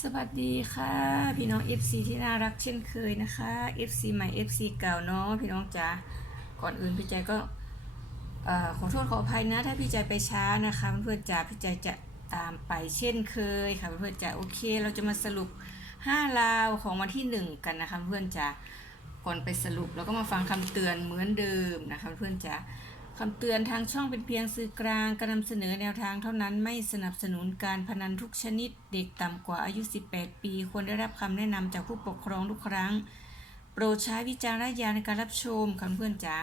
สวัสดีค่ะ พี่น้อง FC ที่น่ารักเช่นเคยนะคะ FC ใหม่ FC เก่าเนาะพี่น้องจ๋าก่อนอื่นพี่ใจก็ขอโทษขออภัยนะ ถ้าพี่ใจไปช้านะคะเพื่อนๆจ๋าพี่ใจจะตามไปเช่นเคยค่ะเพื่อนๆจ๋าโอเค เราจะมาสรุป 5 ลาวของวันที่ 1 กันนะคะเพื่อนจ๋าก่อนไปสรุปเราก็มาฟังคำเตือนเหมือนเดิมนะคะเพื่อนจ๋า คำเตือนทางช่องเป็นเพียงสื่อกลางการนำเสนอแนวทางเท่านั้นไม่สนับสนุนการพนันทุกชนิด เด็กต่ำกว่าอายุ 18 ปี ควรได้รับคำแนะนำจากผู้ปกครองทุกครั้ง โปรดใช้วิจารณญาณในการรับชมค่ะเพื่อนจ๋า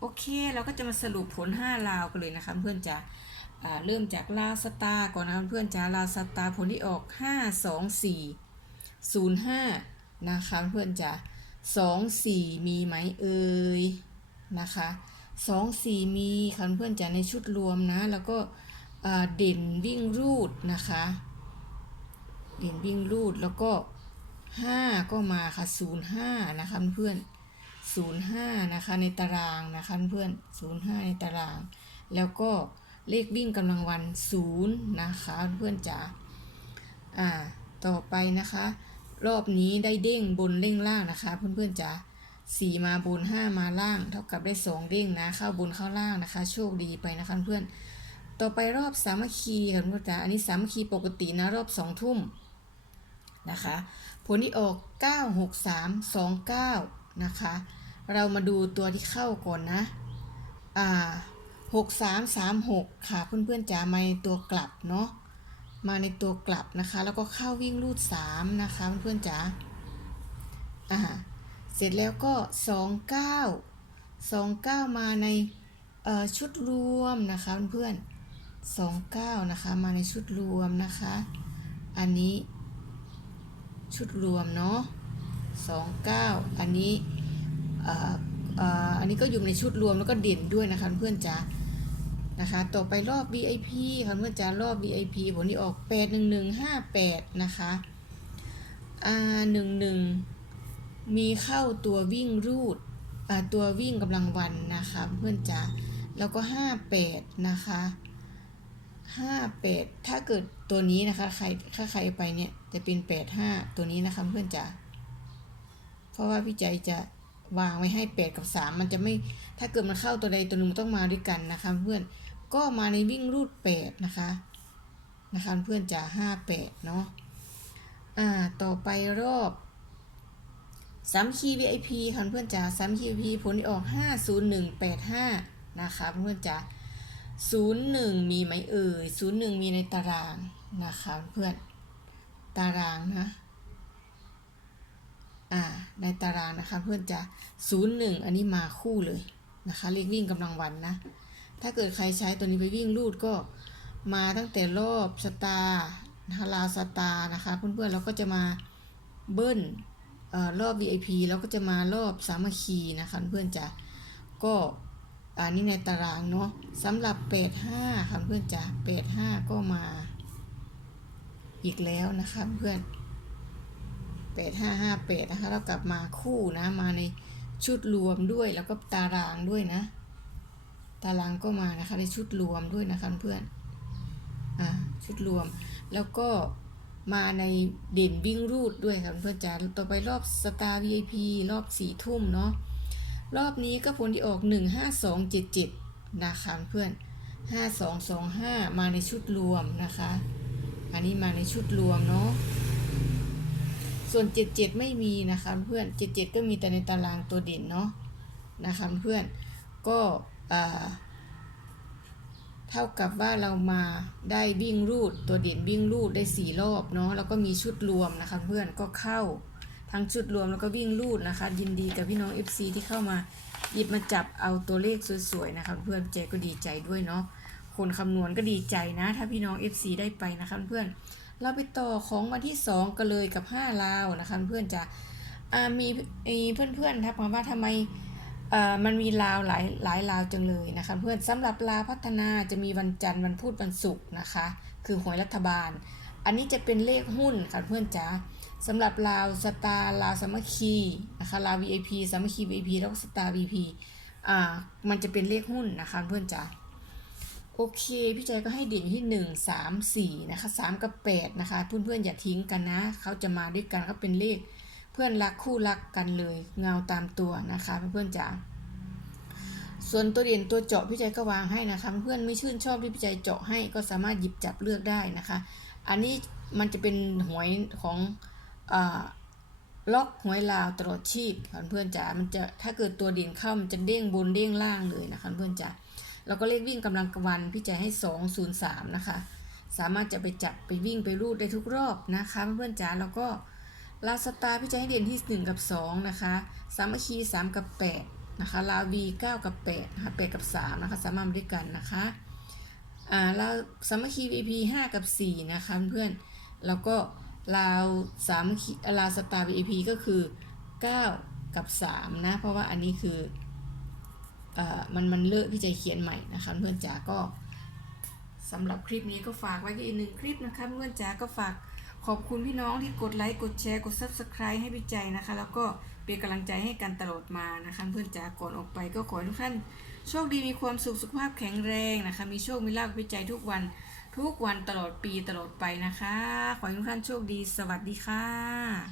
โอเค เราก็จะมาสรุปผล 5 ลาวกันเลยนะคะเพื่อนจ๋าเริ่มจากลาสตาก่อนนะคะเพื่อนจ๋าลาสตาผลที่ออก 5 2 4 0 5 นะคะเพื่อนจ๋า2 4 มีไหมเอ่ยนะคะ สองสี่มีค่ะเพื่อนจ๋าในชุดรวมนะ แล้วก็เด่นวิ่งรูดนะคะ เด่นวิ่งรูดแล้วก็ห้าก็มาค่ะศูนย์ห้านะคะเพื่อนศูนย์ห้านะคะในตารางนะคะเพื่อนศูนย์ห้าในตาราง แล้วก็เลขวิ่งกำลังวันศูนย์นะคะเพื่อนจ๋าอ่าต่อไปนะคะ รอบนี้ได้เด้งบนเด้งล่างนะคะ เพื่อนๆจ๋า สี่มาบนห้ามาล่าง เท่ากับได้สองเด้งนะ เข้าบนเข้าล่างนะคะ โชคดีไปนะคะเพื่อนต่อไปรอบสามัคคีค่ะเพื่อนจ๋าอันนี้สามัคคีปกตินะรอบสองทุ่มนะคะ ผลที่ออก 9 6 3 2 9 นะคะ เรามาดูตัวที่เข้าก่อนนะ อ่า 6 3 3 6 ค่ะเพื่อนๆจ๋ามาในตัวกลับเนาะ มาในตัวกลับนะคะ แล้วก็เข้าวิ่งรูด 3 นะคะเพื่อนๆจ๋า อ่า เสร็จแล้วก็ 29 29 มาในเอ่อชุดรวมนะคะเพื่อนๆ29 นะคะ มาในชุดรวมนะคะ อันนี้ชุดรวมเนาะ29 อันนี้เอ่อเอ่ออันนี้ก็อยู่ในชุดรวมแล้วก็เด่นด้วยนะคะเพื่อนจ๋านะคะต่อไปรอบ VIP ค่ะเพื่อนจ๋ารอบ VIP ผลที่ออก 81158 นะคะอ่า11 มีเข้าตัววิ่งรูดตัววิ่งกำลังวันนะคะเพื่อนจ๋าแล้วก็ 58 นะคะ 58 ถ้าเกิดตัวนี้นะคะใครถ้าใครไปเนี่ยจะเป็น 85 ตัวนี้นะคะเพื่อนจ๋าเพราะว่าพี่ใจจะวางไว้ให้ 8 กับ 3 มันจะไม่ถ้าเกิดมันเข้าตัวใดตัวหนึ่งมันต้องมาด้วยกันนะคะเพื่อนก็มาในวิ่งรูด 8 นะคะนะคะเพื่อนจ๋า58 เนาะอ่าต่อไปรอบ สามคีย์ VIP ค่ะเพื่อนจ๋าสามคีย์ VIP ผลที่ออก 50185 นะคะเพื่อนจ๋า01 มีไหมเอ่ย01 มีในตารางนะคะเพื่อนตารางนะอ่าในตารางนะคะเพื่อนจะศูนย์หนึ่งอันนี้มาคู่เลยนะคะเลขวิ่งกำลังวันนะ ถ้าเกิดใครใช้ตัวนี้ไปวิ่งรูดก็มาตั้งแต่รอบสตาร์นะคะลาวสตาร์นะคะเพื่อนๆเราก็จะมาเบิ้ล รอบ VIP แล้วก็จะมารอบสามัคคีนะคะเพื่อนจะก็อันนี้ในตารางเนาะสำหรับ85ค่ะเพื่อนจะ85 ก็มา อีกแล้วนะคะเพื่อนแปดห้าห้าแปดนะคะเรากลับมาคู่นะมาในชุดรวมด้วยแล้วก็ตารางด้วยนะ ตารางก็มานะคะในชุดรวมด้วยนะคะเพื่อนอ่าชุดรวมแล้วก็ มาในเด่นวิ่งรูดด้วยค่ะเพื่อนจ๋าต่อไปรอบสตาร์ VIP รอบสี่ทุ่มเนาะรอบนี้ก็ผลที่ออกหนึ่งห้าสองเจ็ดเจ็ดนะคะเพื่อนห้าสองสองห้ามาในชุดรวมนะคะ อันนี้มาในชุดรวมเนาะส่วน 77 ไม่มีนะคะเพื่อน 77 ก็มีแต่ในตารางตัวเด่นเนาะนะคะเพื่อนก็อ่า เท่ากับว่าเรามาได้วิ่งรูด ตัวเด่นวิ่งรูดได้4รอบเนาะแล้วก็มีชุดรวมนะคะเพื่อนก็เข้าทั้งชุดรวมแล้วก็วิ่งรูดนะคะ ยินดีกับพี่น้อง FC ที่เข้ามาหยิบมาจับเอาตัวเลขสวยๆนะคะเพื่อนเจก็ดีใจด้วยเนาะคนคำนวณก็ดีใจนะ ถ้าพี่น้อง FC ได้ไปนะคะเพื่อนเราไปต่อของวันที่สองกันเลยกับ 5 ลาวนะคะเพื่อนจะมีเพื่อนๆทักมาว่าทำไม มันมีลาวหลายหลายลาวจังเลยนะคะ เพื่อนสำหรับลาวพัฒนาจะมีวันจันทร์วันพุธวันศุกร์นะคะ คือหวยรัฐบาล อันนี้จะเป็นเลขหุ้นค่ะเพื่อนจ๋าสำหรับลาวสตาร์ลาวสามัคคีนะคะลาว VIP สามัคคี VIP แล้วก็สตาร์ VIP อ่ามันจะเป็นเลขหุ้นนะคะเพื่อนจ๋าโอเค พี่ใจก็ให้เด่นที่หนึ่งสามสี่นะคะสามกับแปดนะคะ เพื่อนๆ อย่าทิ้งกันนะ เขาจะมาด้วยกันก็เป็นเลข เพื่อนรักคู่รักกันเลยเงาตามตัวนะคะเพื่อนๆจ๋าส่วนตัวเด่นตัวเจาะพี่ใจก็วางให้นะคะ เพื่อนไม่ชื่นชอบที่พี่ใจเจาะให้ก็สามารถหยิบจับเลือกได้นะคะ อันนี้มันจะเป็นหวยของอล็อกหวยลาวตลอดชีพค่ะเพื่อนจ๋ามันจะถ้าเกิดตัวเด่นเข้ามันจะเด้งบนเด้งล่างเลยนะคะเพื่อนจ๋าแล้วก็เลขวิ่งกำลังวันพี่ใจให้ 203 นะคะ สามารถจะไปจับไปวิ่งไปรูดได้ทุกรอบนะคะเพื่อนจ๋าแล้วก็ ลาสตาพี่ใจให้เด่นที่ 1 กับ 2 นะคะ สามัคคี 3 กับ 8 นะคะ ลาวี 9 กับ8นะคะ8กับ 3 นะคะ สามารถด้วยกันนะคะ อ่าลาสามัคคี VP 5 กับ 4 นะคะเพื่อน แล้วก็ลาวสามัคคีลาสตา VP ก็คือ 9 กับ 3 นะ เพราะว่าอันนี้คือเอ่อมัน มันเลอะพี่ใจเขียนใหม่นะคะเพื่อนจ๋าก็สำหรับคลิปนี้ก็ฝากไว้อีกหนึ่งคลิปนะคะเพื่อนจ๋าก็ฝาก ขอบคุณพี่น้องที่กดไลค์กดแชร์กด subscribe ให้พี่ใจนะคะ แล้วก็เป็นกำลังใจให้กันตลอดมานะคะ เพื่อนจ๋าก่อนออกไปก็ขอให้ทุกท่านโชคดีมีความสุขสุขภาพแข็งแรงนะคะ มีโชคมีลาภพี่ใจทุกวันทุกวันตลอดปีตลอดไปนะคะ ขอให้ทุกท่านโชคดี สวัสดีค่ะ